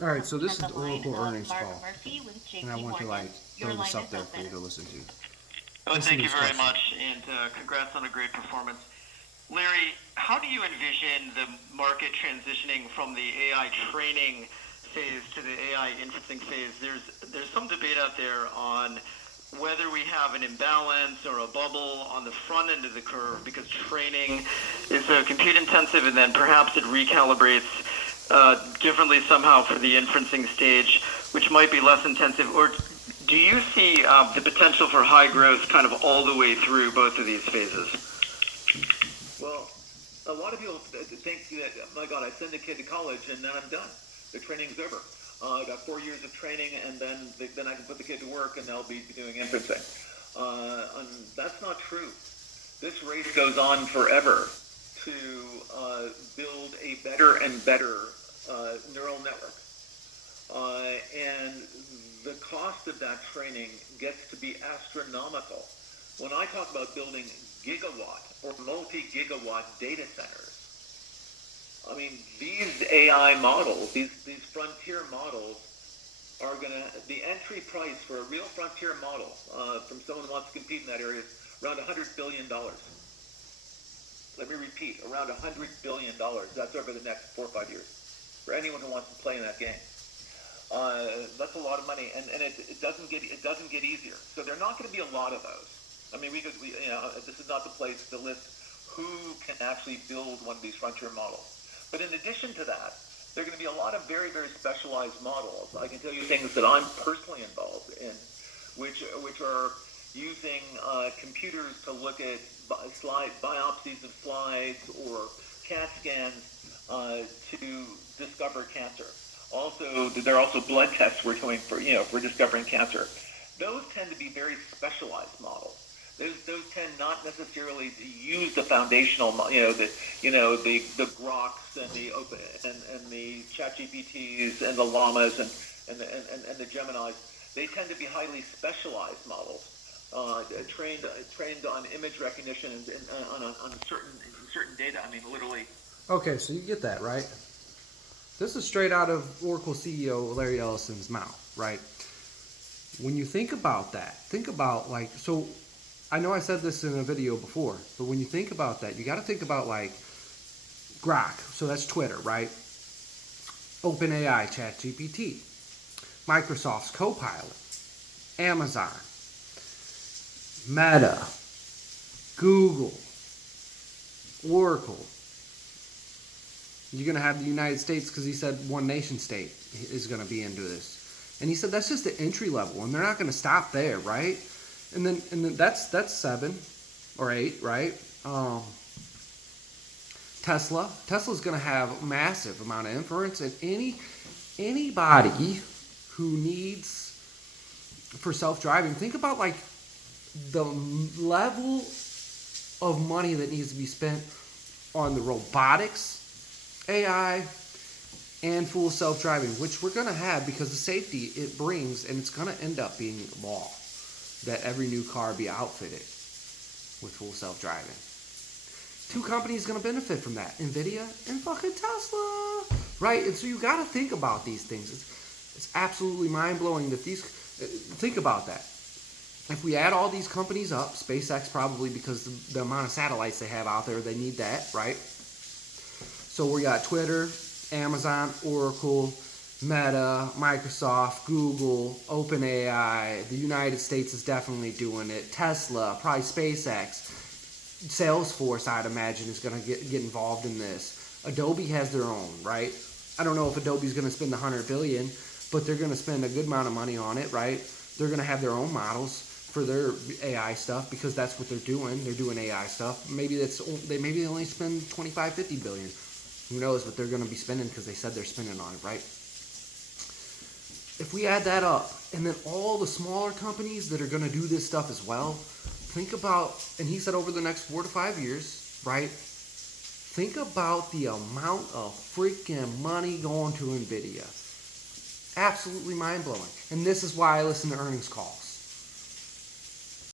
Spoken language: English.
All right, so this is the Oracle earnings call, and I want to throw this up there for you to listen to. Oh, thank you very much, and congrats on a great performance. Larry, how do you envision the market transitioning from the AI training phase to the AI inferencing phase? There's some debate out there on whether we have an imbalance or a bubble on the front end of the curve because training is so compute intensive, and then perhaps it recalibrates differently somehow for the inferencing stage, which might be less intensive. Or do you see the potential for high growth kind of all the way through both of these phases? Well, a lot of people think that, oh my God, I send a kid to college and then I'm done. The training's over. I got 4 years of training, and then I can put the kid to work and they'll be doing inferencing. And that's not true. This race goes on forever to build a better and better neural network. And the cost of that training gets to be astronomical. When I talk about building gigawatt or multi-gigawatt data centers, I mean, these AI models, these frontier models are going to, the entry price for a real frontier model from someone who wants to compete in that area is around $100 billion. Let me repeat, around $100 billion. That's over the next 4 or 5 years for anyone who wants to play in that game. That's a lot of money, and it doesn't get easier. So there are not going to be a lot of those. I mean, this is not the place to list who can actually build one of these frontier models. But in addition to that, there are going to be a lot of very, very specialized models. I can tell you things that I'm personally involved in, which are using computers to look at biopsies of slides or CAT scans to discover cancer. Also, there are also blood tests we're doing for discovering cancer. Those tend to be very specialized models. Those tend not necessarily to use the foundational, the Groks and the Open and the ChatGPTs and the Llamas and the Geminis. They tend to be highly specialized models, trained on image recognition and on certain data. I mean, literally. Okay, so you get that, right? This is straight out of Oracle CEO Larry Ellison's mouth, right? When you think about that, think about so I know I said this in a video before, but when you think about that, you got to think about Grok, so that's Twitter, right? OpenAI, ChatGPT, Microsoft's Copilot, Amazon, Meta, Google, Oracle. You're going to have the United States because he said one nation state is going to be into this. And he said that's just the entry level, and they're not going to stop there, right? And then that's 7 or 8, right? Tesla's going to have a massive amount of inference, and anybody who needs for self-driving, think about the level of money that needs to be spent on the robotics, AI, and full self-driving, which we're going to have because the safety it brings, and it's going to end up being law that every new car be outfitted with full self-driving. 2 companies going to benefit from that, Nvidia and fucking Tesla, right? And so you got to think about these things. It's absolutely mind-blowing that think about that. If we add all these companies up, SpaceX probably, because the amount of satellites they have out there, they need that, right? So we got Twitter, Amazon, Oracle, Meta, Microsoft, Google, OpenAI. The United States is definitely doing it. Tesla, probably SpaceX. Salesforce, I'd imagine, is going to get involved in this. Adobe has their own, right? I don't know if Adobe's going to spend $100 billion, but they're going to spend a good amount of money on it, right? They're going to have their own models for their AI stuff because that's what they're doing. They're doing AI stuff. Maybe they only spend $25-50 billion. Who knows what they're going to be spending because they said they're spending on it, right? If we add that up, and then all the smaller companies that are going to do this stuff as well, think about, and he said over the next 4 to 5 years, right? Think about the amount of freaking money going to Nvidia. Absolutely mind-blowing. And this is why I listen to earnings calls.